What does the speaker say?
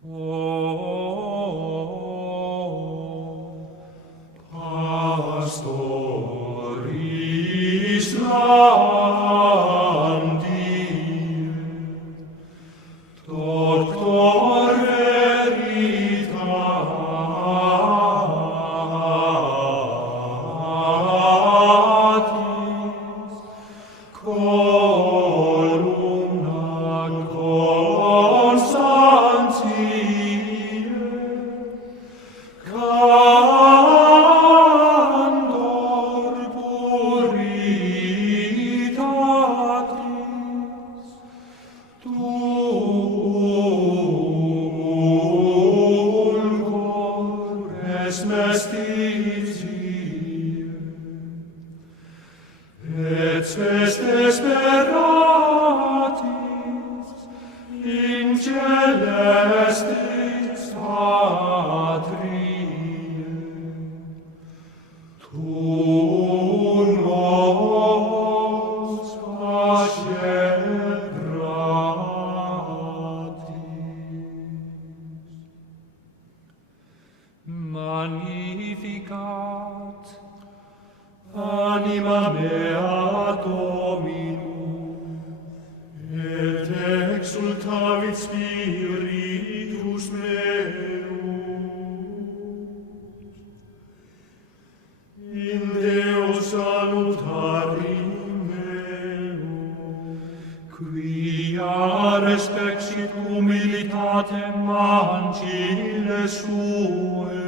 O pastoris landi, doctor veritatis, columna constantiae, candor puritatis, dulcor est mestitiae, et spes desperatis in celestis patriae, tu nos pace gratis. Magnificat anima mea Dominum, et exultavit spiritus meus, in Deo salutarim meum, quia respexit humilitatem ancile suae,